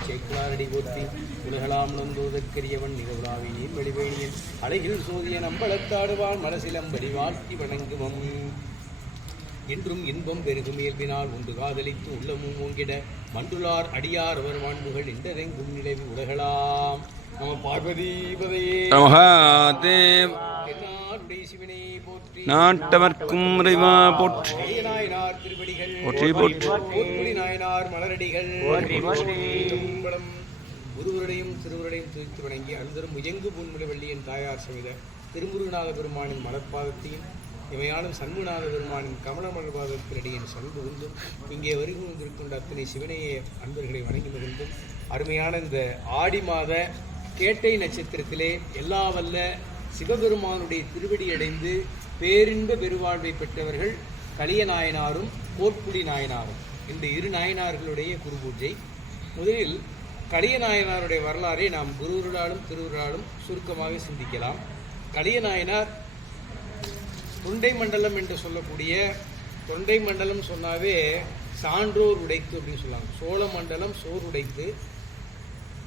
சேக்கலாரடி போற்றி உலகலாம் நொந்தோதற்கரியவன் நிகழ்வாவினின் வெளிவேணியன் அழகில் சோதிய நம்பளத்தாடுவான் மனசிலம் வாழ்த்தி வணங்குவம் என்றும் இன்பம் பெருகும் இயல்பினால் ஒன்று காதலித்து உள்ளமும் ஓங்கிட மண்டுளார் அடியார் அவர் வான்புகள் இன்றதெங்கும் நிலவி உலகலாம். நம பார்வதி பதையே. என்னாருடைய சிவனை போற்றி. நாட்டவர்க்கும் இறைவா போற்றி. பெரிய நாயனார் திருவடிகள். போற்றி, போற்றி. போற்றி நாயனார் மலரடிகள். கும்பலம். குருவருடையும் திருவருடையும் துதித்து வணங்கி அந்தரும் முயங்கு பூன்முடி வள்ளியின் தாயார் சமித திருமுருகநாத பெருமானின் மலர்பாதத்தையும் இவையாளும் சண்முகநாத பெருமானின் கமல மலர்பாதத்தினடியின் சண்புகுந்தும் இங்கே வருகை வந்திருக்கின்ற அத்தனை சிவனைய அன்பர்களை வணங்கி மகிழ்ந்தும். அருமையான இந்த ஆடி மாத கேட்டை நட்சத்திரத்திலே எல்லா வல்ல சிவபெருமானுடைய திருவடி அடைந்து பேரின்ப பெருவாழ்வை பெற்றவர்கள் கலிய நாயனாரும் கோட்புடி நாயனாரும். இந்த இரு நாயனார்களுடைய குரு பூஜை முதலில் கலிய நாயனாருடைய வரலாறை நாம் குருவருளாலும் திருவுருளாலும் சுருக்கமாக சிந்திக்கலாம். கலிய நாயனார் தொண்டை மண்டலம் என்று சொல்லக்கூடிய தொண்டை மண்டலம் சொன்னாவே சான்றோர் உடைத்து அப்படின்னு சொல்லுவாங்க. சோழ மண்டலம் சோர் உடைத்து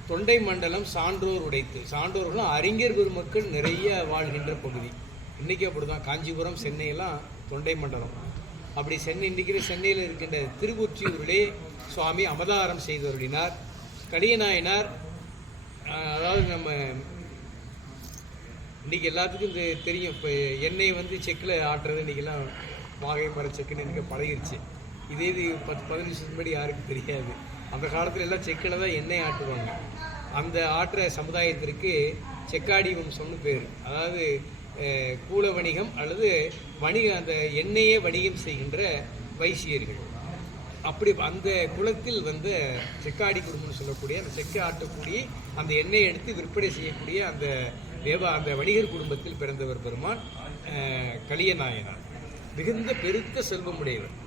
தொண்டை மண்டலம் சான்றோர் உடைத்து. சான்றோர்களும் அறிஞர் பெருமக்கள் நிறைய வாழ்கின்ற பகுதி. இன்றைக்கி அப்படிதான். காஞ்சிபுரம் சென்னையெல்லாம் தொண்டை மண்டலம். அப்படி சென்னை இன்றைக்கி சென்னையில் இருக்கின்ற திருவொற்றியூரிலே சுவாமி அமதாரம் செய்து வருடினார். கடியநாயனார் அதாவது நம்ம இன்றைக்கி எல்லாத்துக்கும் இது தெரியும். இப்போ எண்ணெய் வந்து செக்கில் ஆட்டுறது இன்றைக்கெல்லாம் வாகை மர செக்குன்னு எனக்கு பழகிருச்சு. இதே இது பத்து பதினஞ்சு முன்னாடி யாருக்கும் தெரியாது. அந்த காலத்தில் எல்லாம் செக்கில் தான் எண்ணெய் ஆட்டுவாங்க. அந்த ஆட்டுற சமுதாயத்திற்கு செக்காடி வம்சம்னு பேர். அதாவது கூல வணிகம் அல்லது வணிக அந்த எண்ணெயை வணிகம் செய்கின்ற வைசியர்கள். அப்படி அந்த குளத்தில் வந்து செக்காடி குடும்பம்னு சொல்லக்கூடிய அந்த செக்கை ஆட்டக்கூடிய அந்த எண்ணெயை எடுத்து விற்பனை செய்யக்கூடிய அந்த தேவா அந்த வணிகர் குடும்பத்தில் பிறந்தவர் பெருமான் கலியநாயனார் மிகுந்த பெருத்த செல்வமுடையவர்.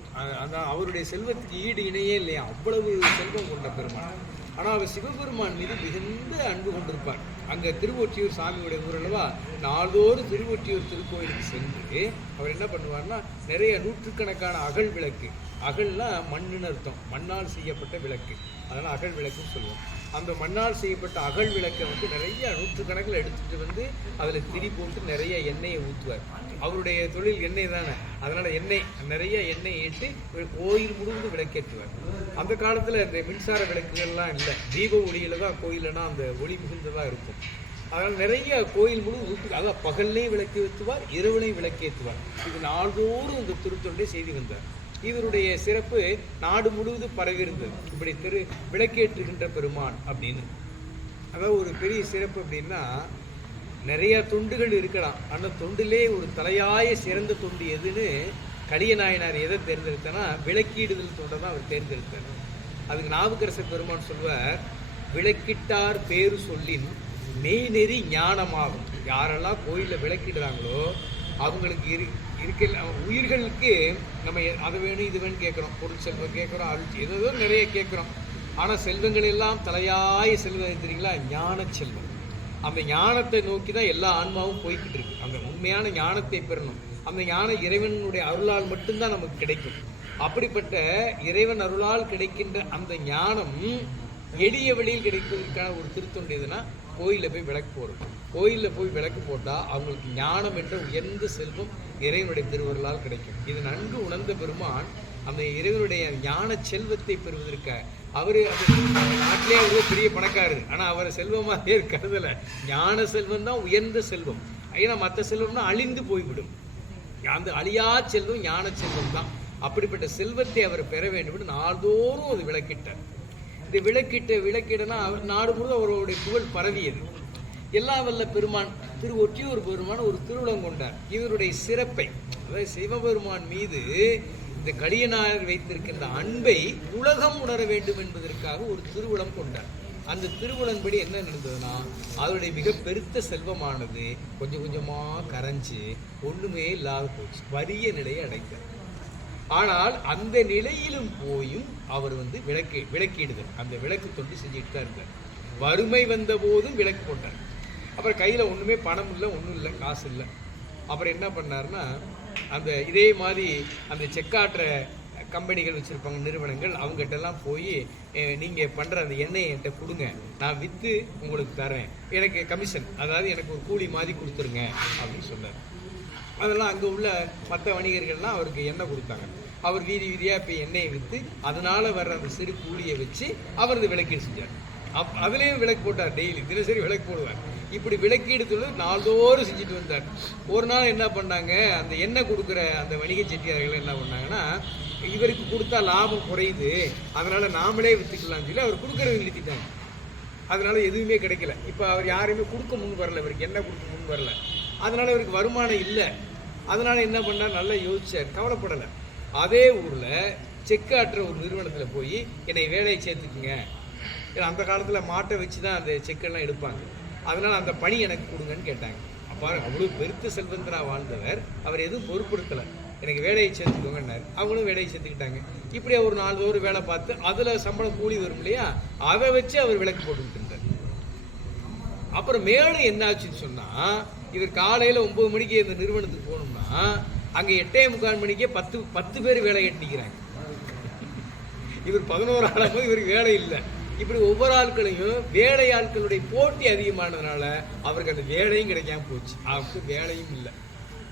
அதான் அவருடைய செல்வத்துக்கு ஈடு இணையே இல்லையா? அவ்வளவு செல்வம் கொண்ட பெருமான். ஆனால் அவர் சிவபெருமான் மீது மிகுந்த அன்பு கொண்டிருப்பார். அங்கே திருவொற்றியூர் சாமியுடைய ஊர் அல்லவா? நாள்தோறும் திருவொற்றியூர் திருக்கோயிலுக்கு சென்று அவர் என்ன பண்ணுவார்னா நிறைய நூற்றுக்கணக்கான அகல் விளக்கு அகல்னா மண்ணுன்னு அர்த்தம். மண்ணால் செய்யப்பட்ட விளக்கு. அதனால் அகல் விளக்குன்னு சொல்லுவோம். அந்த மண்ணால் செய்யப்பட்ட அகல் விளக்கை வந்து நிறைய நூற்றுக்கணக்கில் எடுத்துட்டு வந்து அதில் திரி போட்டு நிறைய எண்ணெயை ஊற்றுவார் அவருடைய தொழில் எண்ணெய் தானே. அதனால் எண்ணெய் நிறைய எண்ணெய் ஏற்றி கோயில் முழுவதும் விளக்கேற்றுவார். அந்த காலத்தில் இந்த மின்சார விளக்குகள்லாம் இல்லை. தீப ஒளியில் தான் கோயிலனா அந்த ஒளி மிகுந்ததாக இருக்கும். அதனால் நிறைய கோயில் முழு வீட்டுக்கு அதாவது பகல்லையும் விளக்கி ஏற்றுவார் இரவுலையும் விளக்கேற்றுவார். இது நாள்தோறும் இந்த திருத்தொண்டை செய்து வந்தார். இவருடைய சிறப்பு நாடு முழுவதும் பரவி இருந்தது இப்படி திரு விளக்கேற்றுகின்ற பெருமான் அப்படின்னு. அதாவது ஒரு பெரிய சிறப்பு அப்படின்னா நிறைய தொண்டுகள் இருக்கலாம். ஆனால் தொண்டிலே ஒரு தலையாய சிறந்த தொண்டு எதுன்னு கலியநாயனார் எதை தேர்ந்தெடுத்தனா விளக்கீடுதல் தொண்டை தான் அவர் தேர்ந்தெடுத்தார். அதுக்கு நாவுக்கரச பெருமான் சொல்வார் விளக்கிட்டார் பேரு சொல்லின் மெய்நெறி ஞானமாகும். யாரெல்லாம் கோயிலில் விளக்கிடுறாங்களோ அவங்களுக்கு இரு இருக்க உயிர்களுக்கு நம்ம அது வேணும் இது வேணும் கேட்குறோம். பொருள் செல்வம் கேட்குறோம் அருள் ஏதோ நிறைய கேட்குறோம். ஆனால் செல்வங்கள் எல்லாம் தலையாய செல்வம் தெரியுங்களா? ஞான செல்வம். அந்த ஞானத்தை நோக்கி தான் எல்லா ஆன்மாவும் போய்கிட்டு இருக்கு. அந்த உண்மையான ஞானத்தை பெறணும். அந்த ஞானம் இறைவனுடைய அருளால் மட்டும்தான் நமக்கு கிடைக்கும். அப்படிப்பட்ட இறைவன் அருளால் கிடைக்கின்ற அந்த ஞானம் எளிய வழியில் கிடைப்பதற்கான ஒரு திருத்தொண்டு எதுனா கோயிலில் போய் விளக்கு போடுறது. கோயிலில் போய் விளக்கு போட்டால் அவங்களுக்கு ஞானம் என்ற உயர்ந்த செல்வம் இறைவனுடைய திருவருளால் கிடைக்கும். இது நன்கு உணர்ந்த பெருமான் அந்த இறைவனுடைய ஞான செல்வத்தை பெறுவதற்கு அவர் நாட்டிலே ஒரு பெரிய பணக்காரர். ஆனால் அவர் செல்வமாக கருதலை. ஞான செல்வம் தான் உயர்ந்த செல்வம். ஏன்னா மற்ற செல்வம்னா அழிந்து போய்விடும். அந்த அழியா செல்வம் ஞான செல்வம் தான். அப்படிப்பட்ட செல்வத்தை அவர் பெற வேண்டும் நாள்தோறும் அது விளக்கிட்டார். இந்த விளக்கிட்ட விளக்கிடனா அவர் நாடு முழுவதும் அவருடைய புகழ் பரவியது. எல்லா வல்ல பெருமான் திரு ஒற்றியூர் பெருமான் ஒரு திருவுளம் கொண்டார். இவருடைய சிறப்பை அதாவது சிவபெருமான் மீது இந்த கலியனார் வைத்திருக்கின்ற அன்பை உலகம் உணர வேண்டும் என்பதற்காக ஒரு திருவிழம் கொண்டார். அந்த திருவிழம்படி என்ன நடந்ததுன்னா அவருடைய மிக பெருத்த செல்வமானது கொஞ்சம் கொஞ்சமாக கரைஞ்சு ஒன்றுமே இல்லாத போச்சு. வறிய நிலையை அடைத்தார் ஆனால் அந்த நிலையிலும் போயும் அவர் வந்து விளக்கி விளக்கிடுதல். அந்த விளக்கு தொண்டு செஞ்சுட்டு தான் இருந்தார். வறுமை வந்த போதும் விளக்கு போட்டார். அப்புறம் கையில் ஒன்றுமே பணம் இல்லை ஒன்றும் இல்லை காசு இல்லை. அப்புறம் என்ன பண்ணாருன்னா அந்த இதே மாதிரி அந்த செக்காட்டுற கம்பெனிகள் வச்சுருப்பாங்க நிறுவனங்கள் அவங்ககிட்டலாம் போய் நீங்கள் பண்ணுற அந்த எண்ணெயை என்கிட்ட கொடுங்க. நான் விற்று உங்களுக்கு தரேன் எனக்கு கமிஷன் அதாவது எனக்கு ஒரு கூலி மாதிரி கொடுத்துருங்க. அப்படின்னு சொன்னார். அதெல்லாம் அங்கே உள்ள மற்ற வணிகர்கள்லாம் அவருக்கு எண்ணெய் கொடுத்தாங்க. அவர் வீதி வீதியாக இப்போ எண்ணெயை விற்று அதனால் வர்ற அந்த சிறு கூலியை வச்சு அவர் விளக்கீடு செஞ்சார். அப் அதுலேயும் விளக்கு போட்டார் டெய்லி. தினசரி விளக்கு போடுவார். இப்படி விளக்கீடு தொழில் நாள்தோறும் செஞ்சுட்டு வந்தார். ஒரு நாள் என்ன பண்ணாங்க? அந்த எண்ணெய் கொடுக்குற அந்த வணிக செட்டியார்கள் என்ன பண்ணாங்கன்னா இவருக்கு கொடுத்தா லாபம் குறையுது. அதனால் நாமளே விற்றுக்கலாம்னு சொல்லி அவர் கொடுக்குறத நிறுத்திட்டாங்க. அதனால் எதுவுமே கிடைக்கல. இப்போ அவர் யாரையுமே கொடுக்க முன் வரல. இவருக்கு என்ன கொடுக்க முன் வரல. அதனால் இவருக்கு வருமானம் இல்லை. அதனால என்ன பண்ணால் நல்லா யோசிச்சார் கவலைப்படலை. அதே ஊரில் செக் ஆட்டுற ஒரு நிறுவனத்தில் போய் என்னை வேலையை சேர்த்துக்குங்க. ஏன்னா அந்த காலத்தில் மாட்டை வச்சு தான் அந்த செக்கெல்லாம் எடுப்பாங்க. அதனால அந்த பணி எனக்கு கொடுங்கன்னு கேட்டாங்க. அப்பா அவ்வளோ பெருத்த செல்வந்தரா வாழ்ந்தவர் அவர் எதுவும் பொருட்படுத்தலை. எனக்கு வேலையை சேர்த்துக்கோங்கன்னார். அவங்களும் வேலையை சேர்த்துக்கிட்டாங்க. இப்படி ஒரு நாலு தோறும் வேலை பார்த்து அதில் சம்பளம் கூலி வரும் இல்லையா? அதை வச்சு அவர் விளக்கு போட்டுக்கிட்டு இருந்தார். அப்புறம் மேலும் என்னாச்சுன்னு சொன்னா இவர் காலையில ஒன்பது மணிக்கு இந்த நிறுவனத்துக்கு போகணும். அங்க எட்டே முக்கால் மணிக்கே பத்து பத்து பேர் வேலை கட்டிக்கிறாங்க இவர் பதினோரு ஆளும் இவருக்கு வேலை இல்லை. இப்படி ஒவ்வொரு ஆட்களையும் வேலை ஆட்களுடைய போட்டி அதிகமானதுனால அவருக்கு அந்த வேலையும் கிடைக்காம போச்சு. அவருக்கு வேலையும் இல்லை.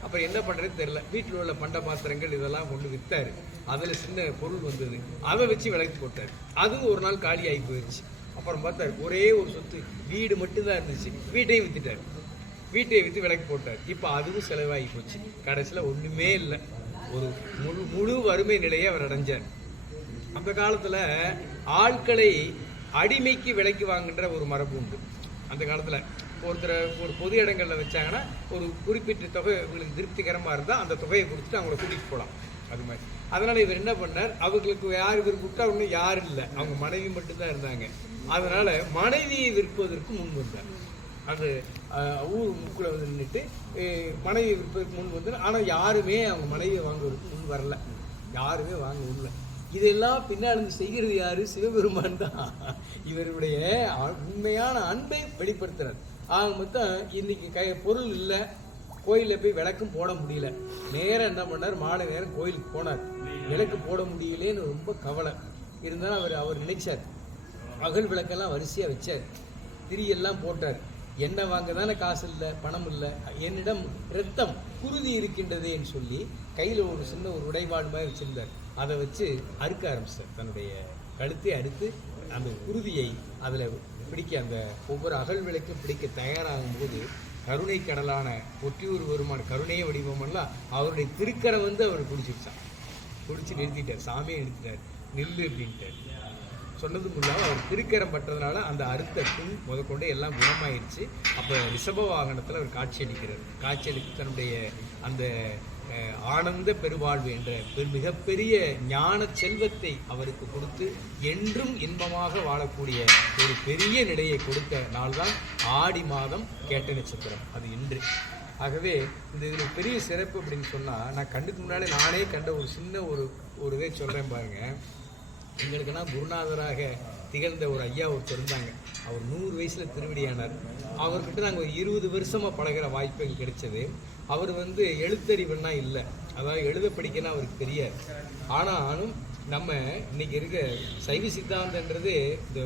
அப்புறம் என்ன பண்றதுன்னு தெரியல. வீட்டில் உள்ள பண்ட பாத்திரங்கள் இதெல்லாம் கொண்டு வித்தாரு. அதுல சின்ன பொருள் வந்தது. அதை வச்சு விலைக்கு போட்டார். அதுவும் ஒரு நாள் காலி ஆகி போயிடுச்சு அப்புறம் பார்த்தார் ஒரே ஒரு சொத்து. வீடு மட்டும்தான் இருந்துச்சு. வீட்டையும் விற்றுட்டார் வீட்டை விற்று விலைக்கு போட்டார். இப்போ அதுவும் செலவாகி போச்சு. கடைசியில் ஒன்றுமே இல்லை. ஒரு முழு முழு வறுமை நிலையை அவர் அடைஞ்சார். அந்த காலத்தில் ஆட்களை அடிமைக்கு விலைக்கு வாங்குன்ற ஒரு மரபு உண்டு. அந்த காலத்தில் ஒருத்தரை ஒரு பொது இடங்களில் வச்சாங்கன்னா ஒரு குறிப்பிட்ட தொகை இவங்களுக்கு திருப்திகரமாக இருந்தால் அந்த தொகையை கொடுத்துட்டு அவங்கள கூட்டிகிட்டு போகலாம் அது மாதிரி. அதனால் இவர் என்ன பண்ணார்? அவங்களுக்கு யார் இவர் கூப்பிட்டா ஒன்றும் யாரும் இல்லை? அவங்க மனைவி மட்டும்தான் இருந்தாங்க. அதனால் மனைவியை விற்பதற்கு முன் வந்தார். அது ஊர் முக்கில் வந்து நின்றுட்டு மனைவி விற்பதற்கு முன் வந்து ஆனால் யாருமே அவங்க மனைவியை வாங்குவதற்கு முன் வரல. யாருமே வாங்க உள்ள இதெல்லாம் பின்னால் செய்கிறது யார்? சிவபெருமான் தான். இவருடைய உண்மையான அன்பை வெளிப்படுத்துகிறார் ஆக மொத்தம் இன்னைக்கு கை பொருள் இல்லை. கோயிலில் போய் விளக்கும் போட முடியல. நேரம் என்ன பண்ணார்? மாலை நேரம் கோயிலுக்கு போனார். விளக்கு போட முடியலேன்னு ரொம்ப கவலை. இருந்தாலும் அவர் அவர் நினைச்சார். அகல் விளக்கெல்லாம் வரிசையாக வச்சார். திரியெல்லாம் போட்டார். எண்ணெய் வாங்க தானே காசு இல்லை பணம் இல்லை. என்னிடம் ரத்தம் குருதி இருக்கின்றதேன்னு சொல்லி கையில் ஒரு சின்ன ஒரு உடைவாள் மாதிரி வச்சுருந்தார். அதை வச்சு அறுக்க ஆரம்பிச்சார். தன்னுடைய கழுத்தை அறுத்து அந்த குருதியை அதில் பிடிக்க அந்த ஒவ்வொரு அகல் விளக்கும் பிடிக்க தயாராகும் போது கருணை கடலான ஒட்டியூர் வருமான கருணைய வடிவமெல்லாம் அவருடைய திருக்கரை வந்து அவர் பிடிச்சிருச்சான். பிடிச்சி நிறுத்திட்டார். சாமியை நிறுத்திட்டார். நில்லு அப்படின்ட்டார். சொன்னதும் இல்லாமல் அவர் திருக்கரம் பட்டதுனால அந்த அறுத்த புண் முதற்கொண்டு எல்லாம் குணமாயிருச்சு. அப்போ ரிஷப வாகனத்தில் அவர் காட்சியளிக்கிறார் காட்சியளித்து தன்னுடைய அந்த அஹ், ஆனந்த பெருவாழ்வு என்ற பெரு- மிகப்பெரிய ஞான செல்வத்தை அவருக்கு கொடுத்து என்றும் இன்பமாக வாழக்கூடிய ஒரு பெரிய நிலையை கொடுத்த நாள்தான் ஆடி மாதம் கேட்ட நட்சத்திரம். அது இன்று. ஆகவே இந்த இதில் பெரிய சிறப்பு அப்படின்னு சொன்னால் நான் கண்டுக்கு முன்னாலே நானே கண்ட ஒரு சின்ன ஒரு ஒரு இதை சொல்கிறேன் பாருங்க. எங்களுக்கெல்லாம் குருநாதராக திகழ்ந்த ஒரு ஐயா ஒருத்தர் இருந்தாங்க. அவர் நூறு வயசில் திருவடியானார். அவர்கிட்ட நாங்கள் ஒரு இருபது வருஷமாக பழகுற வாய்ப்பு எங்களுக்கு கிடைச்சது. அவர் வந்து எழுத்தறிவுன்னா இல்லை. அதாவது எழுத படிக்கனா அவருக்கு தெரியாது. ஆனாலும் நம்ம இன்னைக்கு இருக்கிற சைவ சித்தாந்தன்றது இந்த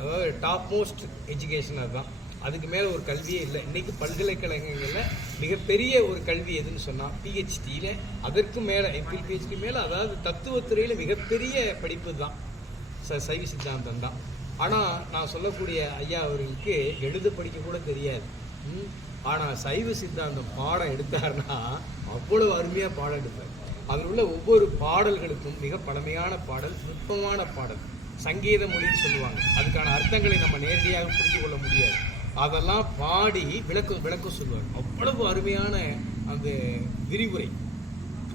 அதாவது டாப் மோஸ்ட் எஜுகேஷன் அதுதான். அதுக்கு மேலே ஒரு கல்வியே இல்லை. இன்றைக்கி பல்கலைக்கழகங்களில் மிகப்பெரிய ஒரு கல்வி எதுன்னு சொன்னால் பிஹெச்டியில் அதற்கு மேலே எம்பில் பிஹெச்டி மேலே அதாவது தத்துவத்துறையில் மிகப்பெரிய படிப்பு தான். ச சைவ சித்தாந்தம் தான். ஆனால் நான் சொல்லக்கூடிய ஐயா அவர்களுக்கு எழுத படிக்க கூட தெரியாது. ஆனால் சைவ சித்தாந்தம் பாடம் எடுத்தாருன்னா அவ்வளவு அருமையாக பாடம் எடுப்பார். அதில் உள்ள ஒவ்வொரு பாடல்களுக்கும் மிக பழமையான பாடல் நுட்பமான பாடல் சங்கீத மொழின்னு சொல்லுவாங்க. அதுக்கான அர்த்தங்களை நம்ம நேரடியாக புரிந்து கொள்ள முடியாது. அதெல்லாம் பாடி விளக்கம் விளக்கம் சொல்லுவார். அவ்வளவு அருமையான அந்த விரிவுரை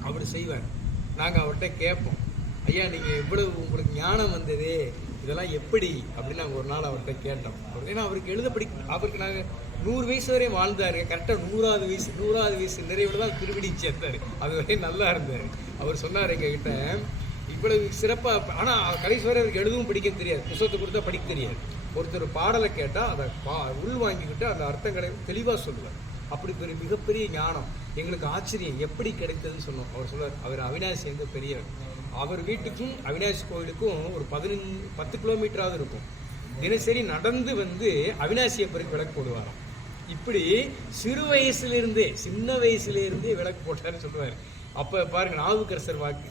அவர் செய்வார். நாங்கள் அவர்கிட்ட கேட்போம். ஐயா நீங்கள் இவ்வளவு உங்களுக்கு ஞானம் வந்ததே இதெல்லாம் எப்படி? அப்படின்னு நாங்கள் ஒரு நாள் அவர்கிட்ட கேட்டோம். அவர் ஏன்னா அவருக்கு எழுத படி அவருக்கு நாங்கள் நூறு வயசு வரையும் வாழ்ந்தாரு. கரெக்டாக நூறாவது வயசு நூறாவது வயசு நிறைவில் தான் திருவிடி சேர்த்தார் அது வரையும் நல்லா இருந்தார். அவர் சொன்னார் எங்ககிட்ட இவ்வளவு சிறப்பாக ஆனால் கடைசி வரை அவருக்கு எழுதவும் படிக்க தெரியாது. புத்தகத்தை கொடுத்தா படிக்க தெரியாது. ஒருத்தர் பாடலை கேட்டால் அதை பா உள் வாங்கிக்கிட்டு அந்த அர்த்தங்களை தெளிவாக சொல்லுவார். அப்படி பெரிய மிகப்பெரிய ஞானம் எங்களுக்கு ஆச்சரியம். எப்படி கிடைத்ததுன்னு சொன்னோம். அவர் சொல்லுவார் அவர் அவினாசி எங்க பெரியவர்? அவர் வீட்டுக்கும் அவினாசி கோயிலுக்கும் ஒரு பதினஞ்சு பத்து கிலோமீட்டராவது இருக்கும். தினசரி நடந்து வந்து அவினாசி அப்பருக்கு விளக்கு போடுவாராம். இப்படி சிறு வயசுலேருந்தே சின்ன வயசுலேருந்தே விளக்கு போட்டாருன்னு சொல்லுவார். அப்போ பாருங்கள் நாவுக்கரசர் வாக்கு.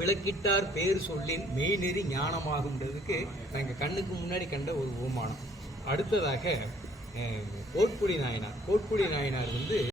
விளக்கிட்டார் பேர் சொல்லின் மெய்நெறி ஞானமாகுன்றதுக்கு எங்கள் கண்ணுக்கு முன்னாடி கண்ட ஒரு ஓமானம் அடுத்ததாக அஹ், கோட்புலி நாயனார். கோட்புலி நாயனார் வந்து